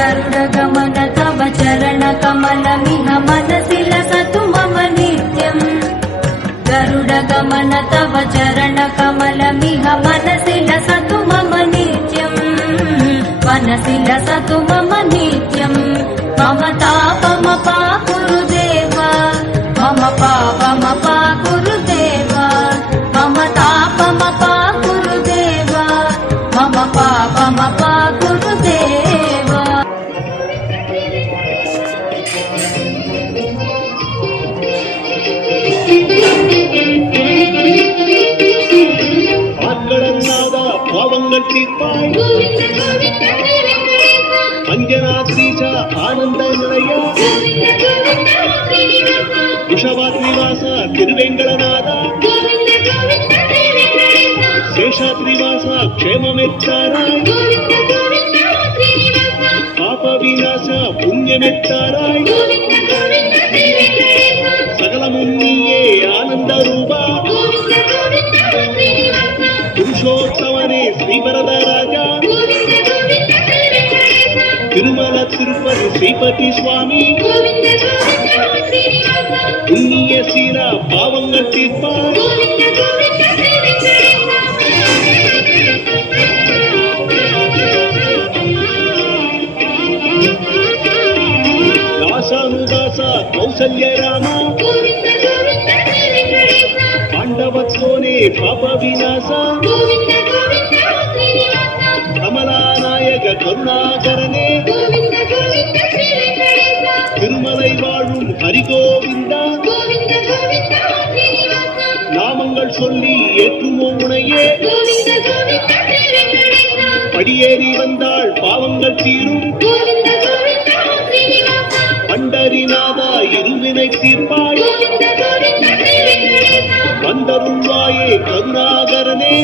गरुडगमन तव चरणकमलमिह मनसि लसतु मम नित्यम् गरुडगमन तव चरणकमलमिह मनसि लसतु मम नित्यम् मनसि लसतु मम नित्यम् मम तापमपाकुरु देव मम पापमपाकुरु देव मम तापमपाकुरु देव मम पापमपाकुरु देव ஆட்களல்லாத பாவங்கள் தீர்ப்பாய் அஞ்சனாத்ரீச ஆனந்த நிலைய விஷவாத்ரிவாச திருவேங்கடநாத சேஷாத்ரிவாச க்ஷேமமெத்தாராய் பாப விநாச புண்ணியமெத்தாராய் சகலமும் நீயே ஆனந்த ரூபா புருஷோத்தமனே ஸ்ரீவரதராஜா திருமல திருப்பதி ஸ்ரீபதி சுவாமி புண்ணிய சீரா பாவங்கள் தீர்ப்பார் தாசானுதாச கௌசல்ய ராமா பாண்டவத்சோனே பாப விநாச கமலாநாயக கருணாகரனே திருமலை வாழும் ஹரிகோவிந்தா நாமங்கள் சொல்லி ஏற்றுவோம் உனையே படியேறி வந்தாள் பாவங்கள் தீரும் பண்டரிநாதா இருவினை தீர்ப்பாய் வந்தருள்வாயே கருணாகரனே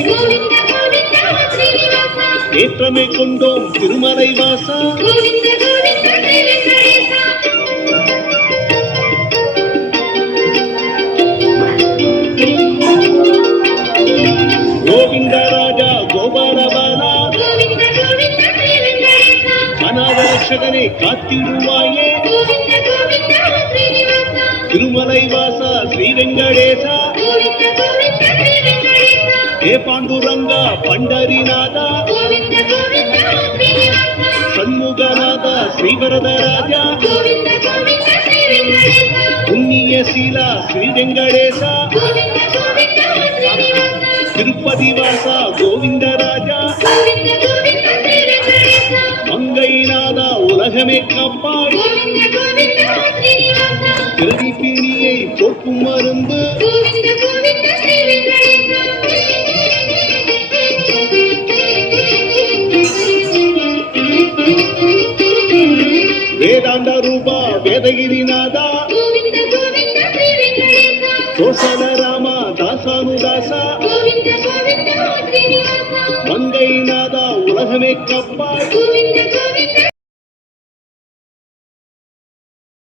ஏற்றமை கொண்டோம் திருமலை வாசா கோவிந்தராஜா கோபாலபாலா அநாதரட்சகனை காத்திடுவாயே திருமலை வாசா ஸ்ரீ வெங்கடேசா ஹே பாண்டுரங்கா பண்டரிநாதா ஷண்முகநாதா ஸ்ரீவரதராஜா புண்ணிய சீலா ஸ்ரீ வெங்கடேசா திருப்பதி வாசா கோவிந்தராஜா மங்கைநாதா உலகமே காப்பாய் பிறவி பிணியை போக்கும் மருந்து வேதாந்த ரூபா வேதகிரிநாதா கோசல ராமா தாசானுதாசா மங்கைநாதா உலகமே கப்பாய்